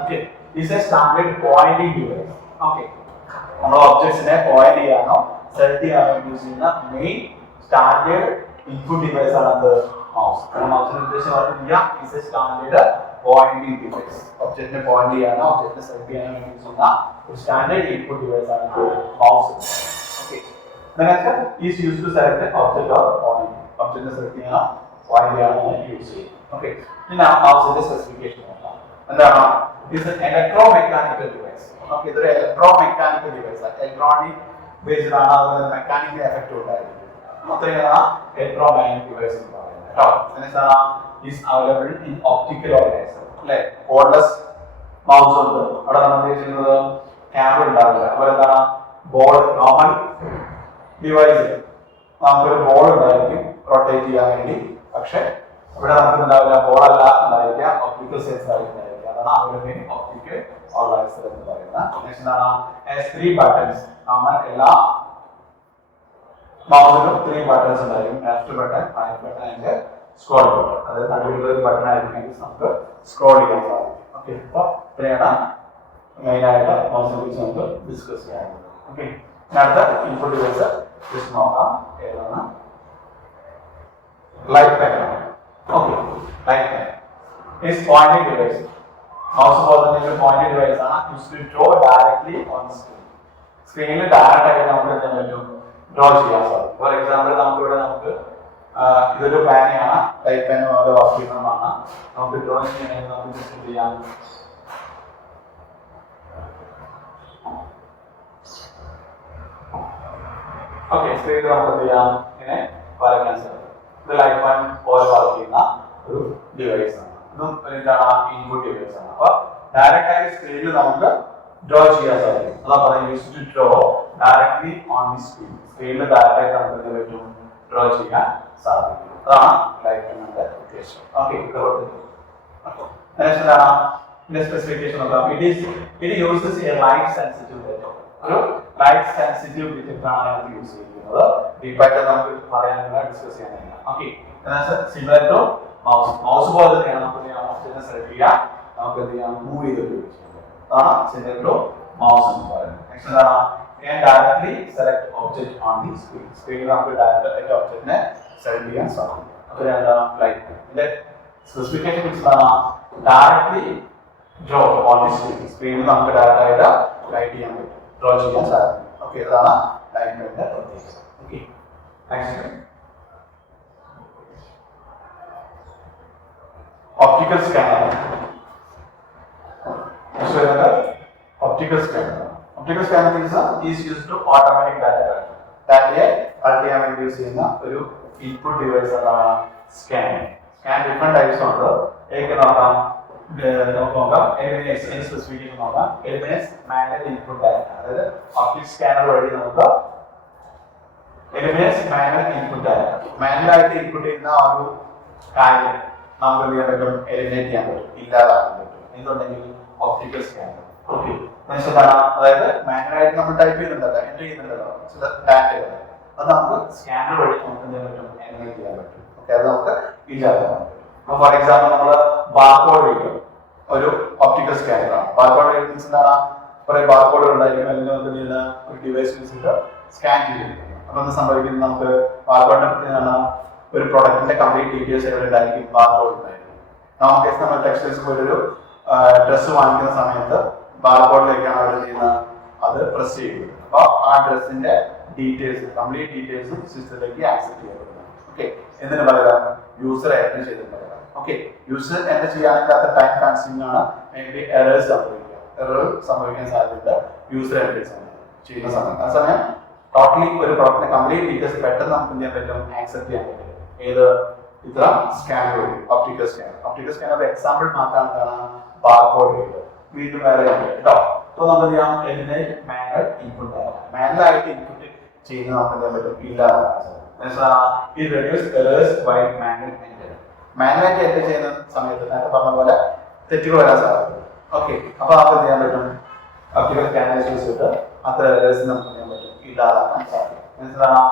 Okay, this A standard Poynting device. Okay, നമ്മൾ ഒബ്ജക്ട്സിനെ പോയിന്റ് ചെയ്യാനോ സെലക്ട് ചെയ്യാനോ യൂസ് ചെയ്യുന്ന മെയിൻ സ്റ്റാൻഡേർഡ് ഇൻപുട്ട് ഡിവൈസ് ആണ് മൗസ്. മൗസിന്റെ ഉദ്ദേശം പറഞ്ഞില്ല, is A standard Poynting device. ഒബ്ജക്റ്റിനെ പോയിന്റ് ചെയ്യാനോ ഒബ്ജക്റ്റിനെ സെലക്ട് ചെയ്യാനോ യൂസ് ചെയ്യുന്ന ഒരു സ്റ്റാൻഡേർഡ് ഇൻപുട്ട് ഡിവൈസ് ആണ് mouse. Okay, the next step is used to select an object or point. Object select ചെയ്യാനോ point ചെയ്യാനോ യൂസ് ചെയ്യും. ഓക്കെ, ഇനി മൗസിന്റെ സ്പെസിഫിക്കേഷൻ നോക്കാം. എന്താണ്? Is an electromechanical device. Okay, ഇതൊരു ഇലക്ട്രോമെക്കാനിക്കൽ ഡിവൈസ് ആണ്. ഇലക്ട്രോണിക് ബേസ്ഡ് ആണ്, അതുപോലെ മെക്കാനിക്കൽ എഫക്റ്റ് ഉണ്ടായിരിക്കും. മൊത്തത്തിലാണ് ഇലക്ട്രോമാഗ്നറ്റിക് ഡിവൈസ് എന്ന് പറയുന്നത് കേട്ടോ. എന്താണ്? Is available in optical organiser. അല്ലേ, കോർഡ്ലെസ് മൗസ് ഉണ്ട്. അവിടെ നമ്മൾ ഉദ്ദേശിക്കുന്നത് ക്യാമറ ഉണ്ടാവില്ല. അതുപോലെ എന്താണ്? ബോർഡ് നോർമൽ ഡിവൈസിൽ നമുക്കൊരു ബോർഡ് ഉണ്ടായിരിക്കും റൊട്ടേറ്റ് ചെയ്യാൻ വേണ്ടി. പക്ഷെ ഇവിടെ നമുക്ക് ഉണ്ടാവില്ല, ബോർഡല്ല ഉണ്ടായിരിക്കുക, ഒപ്റ്റിക്കൽ സെൻസർ ആയിരിക്കും. അതാണ് അവരുടെ ഒപ്റ്റിക്കൽ ഓർഗനൈസർ എന്ന് പറയുന്നത്. നെക്സ്റ്റ് എന്താണ്? S3 buttons. നമ്മൾ എല്ലാ മൗസിലും 3 ബട്ടൺസ് ഉണ്ടായിരിക്കും. Left button, right button and scroll button. അതായത് നടുവിലുള്ള ഒരു ബട്ടൺ ആയിരിക്കും നമുക്ക് സ്ക്രോൾ ചെയ്യാൻ സാധിക്കും. ഓക്കെ, അപ്പോൾ ഇത്രയാണ് മെയിൻ ആയിട്ട് മൗസിനെ കുറിച്ച് നമുക്ക് ഡിസ്കസ് ചെയ്യാനുള്ളത്. ഓക്കെ, അടുത്ത ഇൻപുട്ട് ഡിവൈസ് ജസ്റ്റ് നോക്കാം. ഏതാണ്? Light pen. Okay, light pen is pointing device. Mouse പോലെ തന്നെ ഒരു പോയിന്റിംഗ് ഡിവൈസ് ആണ്. Use to draw directly on screen. സ്ക്രീനിൽ ഡയറക്റ്റ് ആയിട്ട് നമുക്ക് എന്ത് ചെയ്യാൻ പറ്റും? ഡ്രോ ചെയ്യാൻ സാധിക്കും. ഫോർ എക്സാമ്പിൾ നമുക്ക് ഇതൊരു പേനയാണ്, ലൈറ്റ് പെൻ പോലെ വർക്ക് ചെയ്യുന്നതാണ്. നമുക്ക് ഡ്രോയിങ് ചെയ്യണമെങ്കിൽ നമുക്ക് ജസ്റ്റ് ചെയ്യാം. ഓക്കെ, സ്ക്രീനിൽ നമുക്ക് എന്ത് ചെയ്യാം? ഇങ്ങനെ വരയ്ക്കാൻ സാധിക്കും. ഇത് ലൈറ്റ് പെൻ പോലെ വർക്ക് ചെയ്യുന്ന ഒരു ഡിവൈസ് ആണ്. ഇതും എന്താണ്? ഇൻപുട്ട് ഡിവൈസ് ആണ്. അപ്പൊ ഡയറക്റ്റ് ആയി സ്ക്രീനിൽ നമുക്ക് ഡ്രോ ചെയ്യാൻ സാധിക്കും. അതാ പറയുന്നത് use to draw directly on the screen. സ്ക്രീനിൽ ഡയറക്റ്റ് ആയിട്ട് നമുക്ക് എന്ത് പറ്റും? ഡ്രോ ചെയ്യാൻ സാധിക്കും. അതാണ് ലൈറ്റ് പെന്നിന്റെ ഉദ്ദേശം. ഓക്കെ, എന്താണ് ഇതിന്റെ സ്പെസിഫിക്കേഷൻ നോക്കാം. It uses a light sensitive detector. ഒരു ലൈറ്റ് സെൻസിറ്റീവ് ഡിറ്റക്ടർ ആണ് ഇത് യൂസ് ചെയ്യുന്നത്. ഡീപ്പായിട്ട് നമുക്ക് പറയാനുള്ള ഡിസ്കസ് ചെയ്യാനില്ല. Okay, similar to mouse. Mouse പോലെ തന്നെയാണ് നമുക്ക് മൗസിനെ സെലക്ട് ചെയ്യാം, നമുക്ക് എന്ത് ചെയ്യാം? മൂവ് ചെയ്ത് ഉപയോഗിക്കാം. അതാണ് സിമിലർ ടു മൗസ് എന്ന് പറയുന്നത്. നെക്സ്റ്റ് എന്താണ്? can directly select object on the screen. സ്ക്രീനിൽ നമുക്ക് ഡയറക്റ്റ് ആയിട്ട് ഒബ്ജക്റ്റിനെ സെലക്ട് ചെയ്യാൻ സാധിക്കും. അപ്പോൾ ലൈറ്റ് ഇതിന്റെ സ്പെസിഫിക്കേഷൻ എന്താണ്? Directly draw on the screen. സ്ക്രീനിൽ നമുക്ക് ഡയറക്റ്റ് ആയിട്ട് ലൈറ്റ് ചെയ്യാൻ പറ്റും, ഡ്രോ ചെയ്യാൻ സാധിക്കും. ഓക്കെ, ഇതാണ് ലൈറ്റ് പെന്നിന്റെ പ്രത്യേകത. Okay, next optical scanner. So the optical scanner. Optical scanner is used to automatic data. Data ultimately use in ഒരു input device ആണ് scan. Scan different types ഉണ്ട്. एक നോക്കാം eliminate specification നോക്കാം. Eliminate manual input data. അതായത് optical scanner വഴി നമുക്ക് eliminate manual input data. Manual ആയിട്ട് input ചെയ്യുന്ന ഒരു കാര്യം നമുക്ക് എന്ത് ചെയ്യാൻ പറ്റും? eliminate ചെയ്യാൻ പറ്റും, ഇല്ലാതാക്കാൻ പറ്റും. എന്തുണ്ടെങ്കിൽ optical scanner. Okay. അതായത് മാനുവൽ ആയിട്ട് നമ്മൾ ടൈപ്പ് ചെയ്യുന്നുണ്ടല്ലോ, എൻ്റർ ചെയ്യുന്നുണ്ടല്ലോ ചില ഡാറ്റകൾ, അത് നമുക്ക് സ്കാനർ വഴി നമുക്ക് എന്ത് ചെയ്യാൻ പറ്റും? eliminate ചെയ്യാൻ പറ്റും. ഓക്കെ, അത് നമുക്ക് ഇല്ലാതാക്കാൻ പറ്റും. അപ്പോൾ ഫോർ എക്സാമ്പിൾ നമ്മൾ ബാർകോഡ് എഴുതും, ഒരു ഒപ്റ്റിക്കൽ സ്കാനറാണ്. ബാർകോഡ് മീൻസ് എന്താണ്? കുറേ ബാർകോഡുകൾ ഉണ്ടായിരിക്കും, അല്ലെങ്കിൽ നമുക്ക് ചെയ്യുന്ന ഒരു ഡിവൈസ് വെച്ചിട്ട് സ്കാൻ ചെയ്തിരിക്കും. അപ്പോൾ എന്ത് സംഭവിക്കുന്നത്? നമുക്ക് ബാർകോഡിനെ പറ്റി ഒരു പ്രൊഡക്റ്റിന്റെ കംപ്ലീറ്റ് ഡീറ്റെയിൽസ് എവിടെ ഉണ്ടായിരിക്കും? ബാർകോഡ് ഉണ്ടായിരിക്കും. നമുക്ക് നമ്മൾ ടെക്സ്റ്റൈൽസ് പോലൊരു ഡ്രസ്സ് വാങ്ങിക്കുന്ന സമയത്ത് ബാർകോഡിലേക്കാണ് അവർ ചെയ്യുന്നത്, അത് പ്രസ് ചെയ്യുന്നത്. അപ്പോൾ ആ ഡ്രസ്സിന്റെ ഡീറ്റെയിൽസ്, കംപ്ലീറ്റ് ഡീറ്റെയിൽസും സിസ്റ്റത്തിലേക്ക് ആക്സെപ്റ്റ് ചെയ്യപ്പെടുന്നു. ഓക്കെ, എന്തിനു പകരം യൂസർ എൻ്റർ ചെയ്തതിന് പകരം. ഓക്കെ, യൂസർ എൻ്റർ ചെയ്യുകയാണെങ്കിൽ അത് ടൈം കൺസ്യൂമിംഗ് ആണ്, മേബി എറേഴ്സ് സംഭവിക്കുക, എറർ സംഭവിക്കാൻ സാധ്യത യൂസർ എൻ്റർ ചെയ്യുന്ന സമയം. ആ സമയം ടോട്ടലി ഒരു പ്രോഡക്റ്റിന്റെ കംപ്ലീറ്റ് ഡീറ്റെയിൽസ് പെട്ടെന്ന് നമുക്ക് എന്ത് ചെയ്യാൻ പറ്റും? ആക്സെപ്റ്റ് ചെയ്യാൻ പറ്റും. ഏത് ഇത്ര സ്കാനർ വഴി, optical scanner. Optical scanner example മാത്രമാണ് എന്താണ്? ബാർകോഡ് ചെയ്തത്. വീണ്ടും വേറെ കേട്ടോ. അപ്പോൾ നമുക്ക് ചെയ്യാം eliminate manual input data. Manual ആയിട്ട് ഇൻപുട്ട് ചെയ്യുന്ന നമുക്ക് എന്താ പറ്റും? ഇല്ലാതാക്കാൻ. It reduces errors while manual entry. Manual ആയിട്ട് എൻ്റർ ചെയ്യുന്ന സമയത്ത് നേരത്തെ പറഞ്ഞ പോലെ തെറ്റുകൾ വരാൻ സാധ്യത. ഓക്കെ, അപ്പോൾ നമുക്ക് എന്ത് ചെയ്യാൻ പറ്റും? ഒപ്റ്റിക്കൽ സ്കാനർ യൂസ് ചെയ്തിട്ട് അത്ര എറേഴ്സ് നമുക്ക് ചെയ്യാൻ പറ്റും, ഇല്ലാതാക്കാൻ സാധിക്കും. മനസ്സിലാണ്?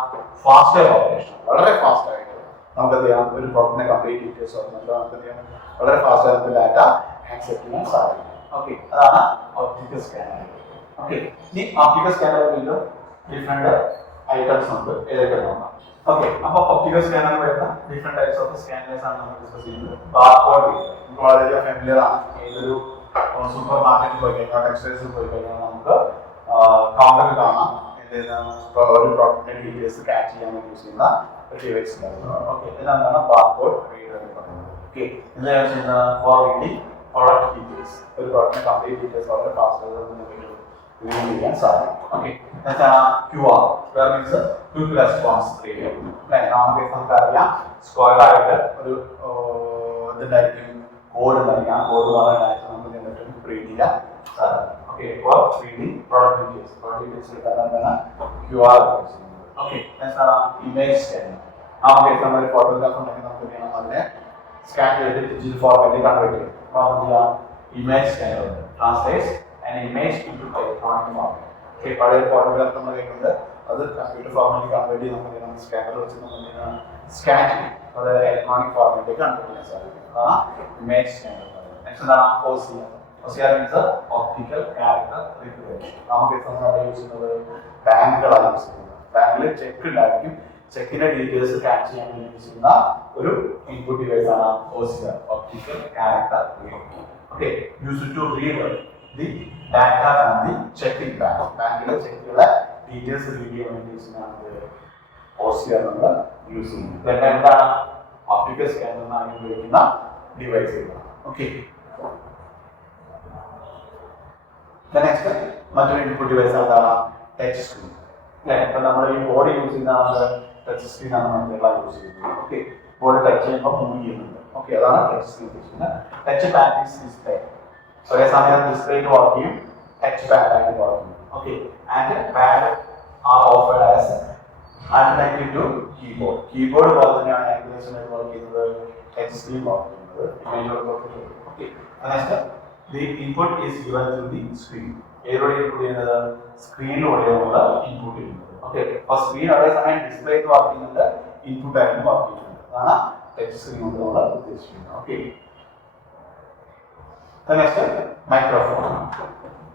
ഫാസ്റ്റ് ഓപ്പറേഷൻ, വളരെ ഫാസ്റ്റ് ആയിട്ട് നമുക്ക് എന്ത് ചെയ്യാം? ഒരു പ്രോഡക്റ്റിന്റെ കംപ്ലീറ്റ് ഡീറ്റെയിൽസ് നമുക്ക് എന്ത് ചെയ്യാം? വളരെ ഫാസ്റ്റ് ആയിട്ട് ഡാറ്റ ആക്സെപ്റ്റ് ചെയ്യാൻ സാധിക്കും. ഓക്കെ, അതാണ് ഒപ്റ്റിക്കൽ സ്കാനർ. ഓക്കെ, ഈ ഒപ്റ്റിക്കൽ സ്കാനർ വീണ്ടും ഡിഫറെന്റ് ഐറ്റംസ് ഉണ്ട്, ഏതൊക്കെ നോക്കാം. ഓക്കെ, അപ്പോൾ ഒപ്റ്റിക്കൽ സ്കാനർ വരുന്ന ഡിഫറെന്റ് ടൈപ്സ് ഓഫ് സ്കാനേഴ്സ് ആണ് നമ്മൾ ഡിസ്കസ് ചെയ്യുന്നത്. ബാർകോഡ് നമുക്ക് വളരെ ഫെമിലിയർ ആണ്. ഏതൊരു സൂപ്പർ മാർക്കറ്റിൽ പോയി കഴിഞ്ഞാൽ, ടെക്സ്റ്റൈൽസിൽ പോയി കഴിഞ്ഞാൽ നമുക്ക് കൗണ്ടറിൽ കാണാം ഒരു പ്രോഡക്റ്റിന്റെ ഡീറ്റെയിൽസ് ക്യാച്ച് ചെയ്യാൻ വേണ്ടി യൂസ് ചെയ്യുന്ന ഒരു ഡിവൈസ്. ഓക്കെ, ഇതാണ് ബാർകോഡ് റീഡർ എന്ന് പറയുന്നത്. ഓക്കെ, എന്താ ചെയ്യുന്നത്? Four reading product details. ഒരു പ്രോഡക്റ്റിന്റെ കംപ്ലീറ്റ് ഡീറ്റെയിൽസ് വളരെ ഫാസ്റ്റ് റീഡ് ചെയ്യാൻ സാധിക്കും. Okay, QR means quick response reader. നമുക്കറിയാം സ്ക്വയർ ആയിട്ട് ഒരു ഇതുണ്ടായിരിക്കും, കോഡ് ഉണ്ടായിരിക്കും. ആ കോഡ് വളരെ നമുക്ക് ചെയ്യാൻ പറ്റും, റീഡ് ചെയ്യാൻ സാധിക്കും. Okay, four reading product details. Product details കിട്ടാൻ QR ഉപയോഗിക്കുന്നത്. Okay, image scanner. നമുക്ക് ഒരു ഫോട്ടോഗ്രാഫ് ഉണ്ടെങ്കിൽ നമുക്ക് ചെയ്യണം, അതിനെ സ്കാൻ ചെയ്ത് ഡിജിറ്റൽ ഫോർമാറ്റിൽ കൺവേർട്ട് ചെയ്യും. Image scanner translates an image into electronic format. Okay, പഴയ ഫോട്ടോഗ്രാഫ് നമ്മൾ കയ്യിലുണ്ട്, അത് കമ്പ്യൂട്ടർ ഫോർമാറ്റിൽ കൺവേർട്ട് ചെയ്ത് നമുക്ക് സ്കാനർ വെച്ച് നമ്മൾ സ്കാൻ ചെയ്യും, അത് ഇലക്ട്രോണിക് ഫോർമാറ്റിൽ കൺവേർട്ട് ചെയ്യാൻ സാധിക്കും. അതാണ് ഇമേജ് സ്കാനർ. നെക്സ്റ്റ് എന്താണ്? OCR. OCR means optical character representation. നമുക്ക് യൂസ് ചെയ്യുന്നത് ബാങ്കുകളാണ് യൂസ് ചെയ്യുന്നത്. ബാങ്കിൽ ചെക്ക് ഉണ്ടായിരിക്കും, ചെക്കിന്റെ ഡീറ്റെയിൽസ് ക്യാച്ച് ചെയ്യാൻ വേണ്ടി യൂസ് ചെയ്യുന്ന ഒരു ഇൻപുട്ട് ഡിവൈസ് ആണ് OCR, optical character reader. Okay, use to read the data from the checking bank. ബാങ്കിലെ ചെക്കുകളെ ഡീറ്റെയിൽസ് റീഡ് ചെയ്യാൻ വേണ്ടി യൂസ് ചെയ്യുന്ന OCR നമ്മൾ യൂസ് ചെയ്യുന്നത്. എന്താണ്? ഒപ്റ്റിക്കൽ സ്കാനറിനാണ് ഉപയോഗിക്കുന്ന ഡിവൈസുകൾ. ഓക്കെ, നെക്സ്റ്റ് മറ്റൊരു ഇൻപുട്ട് ഡിവൈസ് ആണ് ടച്ച് സ്ക്രീൻ. ഇപ്പൊ നമ്മൾ ഈ ബോഡി യൂസ് ചെയ്യുന്ന ടച്ച് സ്ക്രീൻ ആണ് നമ്മൾ യൂസ് ചെയ്യുന്നത്. ഓക്കെ, ബോഡി ടച്ച് ചെയ്യുമ്പോൾ മൂവ് ചെയ്യുന്നുണ്ട്. ഓക്കെ, അതാണ് ടച്ച് സ്ക്രീൻ ഉദ്ദേശിക്കുന്നത്. Touch pad is display. ഒരേ സമയം ഡിസ്പ്ലേക്ക് വർക്ക് ചെയ്യും, ടച്ച് പാഡ് ആയിട്ട് വർക്ക് ചെയ്യും. Okay, and pad are offered as alternative to keyboard. Keyboard പോലെ തന്നെയാണ് ഏകദേശം വർക്ക് ചെയ്യുന്നത്, ടച്ച് സ്ക്രീൻ വർക്ക് ചെയ്യുന്നത്. Okay, next the input is given to the screen. ഏതിലൂടെ ഇൻപുട്ട് ചെയ്യുന്നത്? സ്ക്രീനിലൂടെയുള്ള ഇൻപുട്ട് ചെയ്യുന്നത്. ഓക്കെ, അപ്പോൾ സ്ക്രീൻ അതേ സമയം ഡിസ്പ്ലേ വർക്ക് ചെയ്യുന്നുണ്ട്, ഇൻപുട്ട് ആയിട്ട് വർക്ക് ചെയ്യുന്നുണ്ട്. അതാണ് ടച്ച് സ്ക്രീൻ കൊണ്ട് നമ്മൾ ഉദ്ദേശിക്കുന്നത്. Okay, next microphone.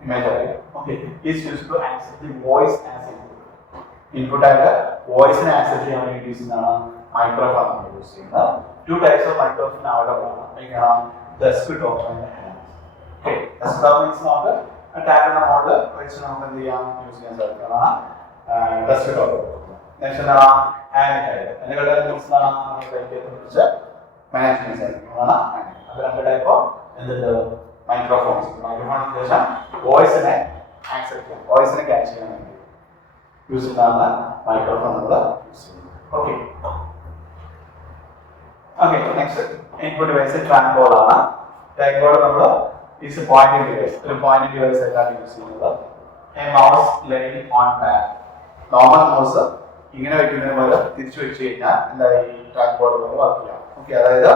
ഇമേജ് ആയിട്ട് okay is used to accept the voice as input. Input ആയിട്ട് വോയിസിനെ ആക്സെപ്റ്റ് ചെയ്യാൻ വേണ്ടി യൂസ് ചെയ്യുന്നതാണ് മൈക്രോഫോൺ നമ്മൾ യൂസ് ചെയ്യുന്നത്. Two types of microphone available ആണ്. എങ്ങനെയാണ്? Desktop and hand. Okay, desktop means നമുക്ക് ടാബിന്റെ മോഡ് വെച്ച് നമുക്ക് എന്ത് ചെയ്യാം? യൂസ് ചെയ്യാൻ സാധിക്കുന്നതാണ് ഡെസ്ക്ടോപ്പ്. നെക്സ്റ്റ് എന്താണ്? Hand held. Hand held means management സാധിക്കുന്നതാണ്. രണ്ട് ടൈപ്പ് എന്തുണ്ട് മൈക്രോഫോൺസ്. മൈക്രോഫോൺ ശേഷം വോയിസിനെ ആക്സെപ്റ്റ് ചെയ്യാം, വോയിസിനെ ക്യാച്ച് ചെയ്യാൻ വേണ്ടി യൂസ് ചെയ്യുന്നതാണ് മൈക്രോഫോൺ നമ്മൾ യൂസ് ചെയ്യുന്നത്. Okay okay next input device trackboard ആണ്. ട്രാക്ബോർഡ് നമ്മൾ ഈസ് പോയിന്റിംഗ് ഡിവൈസ്, ഒരു പോയിന്റിംഗ് ഡിവൈസ് ആയിട്ടാണ് യൂസ് ചെയ്യുന്നത്. A mouse laying on pad. Normal mouse ഇങ്ങനെ വെക്കുന്നതിന് പോലെ തിരിച്ചു വെച്ച് കഴിഞ്ഞാൽ എന്തായി ട്രാക്ബോർഡ് പോലെ വർക്ക് ചെയ്യാം. ഓക്കെ, അതായത്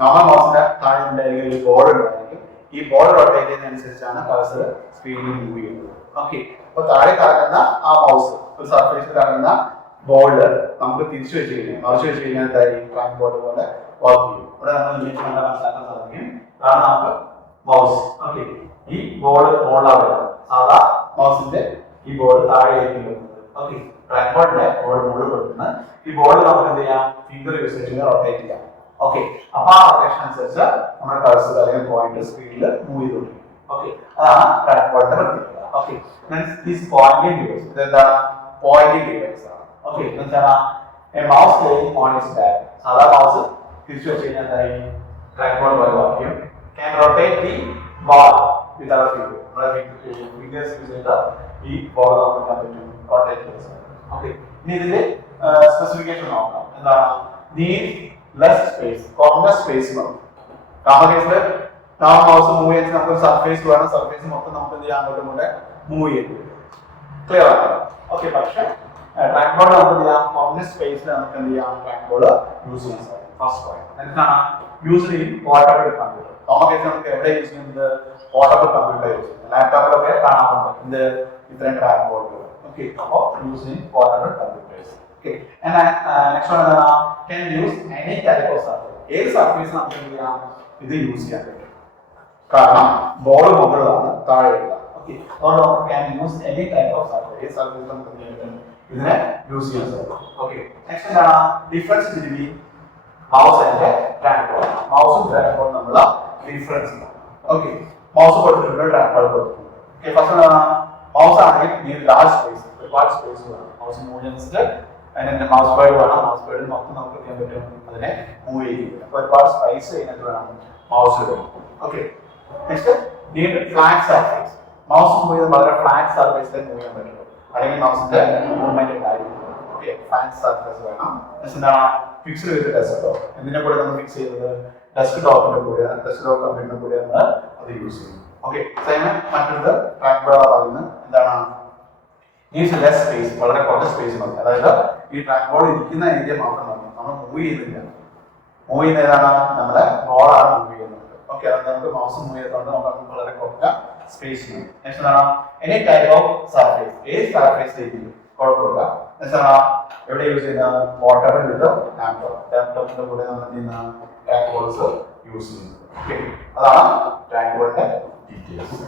നോർമൽ മൗസിന്റെ താഴെ ഉണ്ടായിരിക്കും ഒരു ബോർഡ് ഉണ്ടായിരിക്കും. ഈ ബോർഡ് റൊട്ടേറ്റ് ചെയ്യുന്നതനുസരിച്ചാണ് കഴ്സർ സ്ക്രീനിൽ മൂവ് ചെയ്യുന്നത്. ഓക്കെ, അപ്പൊ താഴെ കറങ്ങുന്ന ആ മൗസ് ഒരു സർഫേസിൽ കറങ്ങുന്ന ബോർഡ് നമുക്ക് തിരിച്ചു വെച്ച് കഴിഞ്ഞാൽ മറിച്ച് വെച്ച് കഴിഞ്ഞാൽ എന്തായിരിക്കും ട്രാക്ബോർഡ് പോലെ വർക്ക് ചെയ്യും. ഇവിടെ നമ്മൾ ഇമേജ് കണ്ടാൽ മനസ്സിലാക്കാൻ സാധിക്കും. അതാണ് നമുക്ക് മൗസ്. ഓക്കെ, ഈ ബോർഡ് മുകളിലാണ്, സാധാ മൗസിന്റെ ഈ ബോർഡ് താഴെയായിരിക്കും വരുന്നത്. ഓക്കെ, ട്രാക്ബോർഡിന്റെ ബോർഡ് മുകളിൽ കൊടുക്കുന്നത്. ഈ ബോർഡ് നമുക്ക് എന്ത് ചെയ്യാം, ഫിംഗർ യൂസ് ചെയ്ത് റൊട്ടേറ്റ് ചെയ്യാം. ഓക്കെ, അപ്പൊ ആ റൊട്ടേഷൻ അനുസരിച്ച് നമ്മുടെ കഴ്സർ അല്ലെങ്കിൽ പോയിന്റ് സ്ക്രീനിൽ മൂവ് ചെയ്തുകൊണ്ടിരിക്കും. ഓക്കെ, അതാണ് ട്രാക്ബോർഡിന്റെ പ്രത്യേകത. Okay, pointing device. ഇതെന്താണ് പോയിന്റിംഗ് ഡിവൈസ് ആണ്. ഓക്കെ, എന്നുവെച്ചാൽ a mouse laying on its back. സാധാ മൗസ് തിരിച്ചു വെച്ച് കഴിഞ്ഞാൽ എന്തായി ട്രാക്ബോർഡ് പോലെ വർക്ക് ചെയ്യും. Can rotate the ball with our finger. നമ്മുടെ ഫിംഗേഴ്സ് യൂസ് ചെയ്ത ഈ ബോൾ നമുക്ക് ചെയ്യാൻ പറ്റും, റൊട്ടേറ്റ് ചെയ്യാൻ. ഓക്കെ, ഇനി ഇതിന്റെ സ്പെസിഫിക്കേഷൻ നോക്കാം. എന്താണ് നീഡ് ലെസ് സ്പേസ്, കുറഞ്ഞ സ്പേസ് വേണം. നമ്മുടെ കേസിൽ നാം മൗസ് മൂവ് ചെയ്യാൻ നമുക്ക് സർഫേസ് വേണം. സർഫേസ് മൊത്തം നമുക്ക് എന്ത് ചെയ്യാൻ അങ്ങോട്ടും കൂടെ മൂവ് ചെയ്യും. ക്ലിയർ ആണ്? ഓക്കെ, പക്ഷെ ട്രാക്ബോർഡ് നമുക്ക് എന്ത് ചെയ്യാം, കുറഞ്ഞ സ്പേസിൽ നമുക്ക് എന്ത് ചെയ്യാം ട്രാക്ബോർഡ് യൂസ് ചെയ്യാൻ സാധിക്കും. First point. എന്താണ് യൂസ് ചെയ്യും പോർട്ടബിൾ കമ്പ്യൂട്ടർ. നമ്മുടെ കേസിൽ നമുക്ക് എവിടെ യൂസ് ചെയ്യുന്നത്, പോർട്ടബിൾ കമ്പ്യൂട്ടർ യൂസ് ചെയ്യുന്നത്. ലാപ്ടോപ്പിലൊക്കെ കാണാറുണ്ട് ഇത് ഇത്രയും ട്രാക്ബോർഡ്. ഓക്കെ, അപ്പോൾ യൂസ് ചെയ്യും portable computers. Okay, next one എന്താണ്, can use any type of surface. ഏത് സർഫേസ് നമുക്ക് എന്ത് ചെയ്യാം ഇത് യൂസ് ചെയ്യാൻ പറ്റും. കാരണം ബോർഡ് മുകളിലാണ്, താഴെയുള്ള. ഓക്കെ, അതുകൊണ്ട് നമുക്ക് can use any type of surface. ഏത് സർഫേസ് നമുക്ക് എന്ത് ചെയ്യാൻ പറ്റും, ഇതിനെ യൂസ് ചെയ്യാൻ സാധിക്കും. ഓക്കെ, നെക്സ്റ്റ് എന്താണ് ഡിഫറൻസ് ബിറ്റ്വീൻ മൗസ് ആൻഡ് ട്രാക്ബോർഡ്. മൗസും ട്രാക്ബോർഡും തമ്മിലുള്ള ഡിഫറൻസ്. ഓക്കെ, മൗസ് കൊടുത്തിട്ടുണ്ട്, ട്രാക്ബോർഡ് കൊടുത്തിട്ടുണ്ട്. ഓക്കെ, ഫസ്റ്റ് എന്താണ് മൗസ് ആണെങ്കിൽ നീഡ് ലാർജ് സ്പേസ്, ഒരുപാട് സ്പേസ് വേണം. മൗസ് മൂവ് ചെയ്യുന്നത് അതിന് മൗസ് ബോർഡ് വേണം. മൗസ് ബോർഡിൽ മൊത്തം നമുക്ക് ചെയ്യാൻ പറ്റും, അതിനെ മൂവ് ചെയ്യും. അപ്പോൾ ഒരുപാട് സ്പേസ് അതിനകത്ത് വേണം മൗസ് വേണം. Okay, next need flat surface. Mouse move ചെയ്ത് വളരെ ഫ്ലാറ്റ് സർഫേസിൽ മൂവ് ചെയ്യാൻ പറ്റും, അല്ലെങ്കിൽ മൗസിന്റെ മൂവ്മെന്റ് ഉണ്ടായിരിക്കും. ഓക്കെ, ഫ്ലാറ്റ് സർഫേസ് വേണം. എന്താണ് ഫിക്സ്ഡ് വിത്ത് ഡെസ്ക്ടോപ്പ്. എന്തിനെ കൂടെ നമ്മൾ ഫിക്സ് ചെയ്യുന്നത്, ഡെസ്ക്ടോപ്പിന്റെ കൂടെ, ഡെസ്ക്ടോപ്പ് കമ്പ്യൂട്ടറിന്റെ കൂടെ നമ്മൾ അത് യൂസ് ചെയ്യും. ഓക്കെ, മറ്റൊരു ട്രാക്ബോർഡ് പറയുന്നത് എന്താണ് നീഡ്സ് ലെസ് സ്പേസ്, വളരെ കുറച്ച് സ്പേസ് മതി. അതായത് ഈ ട്രാക്ബോർഡ് ഇരിക്കുന്ന ഏരിയ മാത്രം മതി, നമ്മൾ മൂവ് ചെയ്യുന്നില്ല. മൂവ് ചെയ്യുന്ന ഏതാണ്, നമ്മുടെ ബോളാണ് മൂവ് ചെയ്യുന്നത്. ഓക്കെ, അത് നമുക്ക് മൗസ് മൂവ് ചെയ്തുകൊണ്ട് നമുക്ക് വളരെ കുറച്ച സ്പേസ് മതി. നെക്സ്റ്റ് എന്താണ് എനി ടൈപ്പ് ഓഫ് സർഫേസ്. ഏത് സർഫേസ് ആയിരിക്കും കുഴപ്പമില്ല. എവിടെ യൂസ് ചെയ്യുന്ന പോർട്ടബിൾ വിത്ത് ലാപ്ടോപ്പ്. ലാപ്ടോപ്പിന്റെ കൂടെ നമ്മൾ എന്ത് ചെയ്യുന്ന ട്രാക്ബോർഡ്സ് യൂസ് ചെയ്യുന്നത്. ഓക്കെ, അതാണ് ട്രാക്ബോർഡിന്റെ ഡീറ്റെയിൽസ്.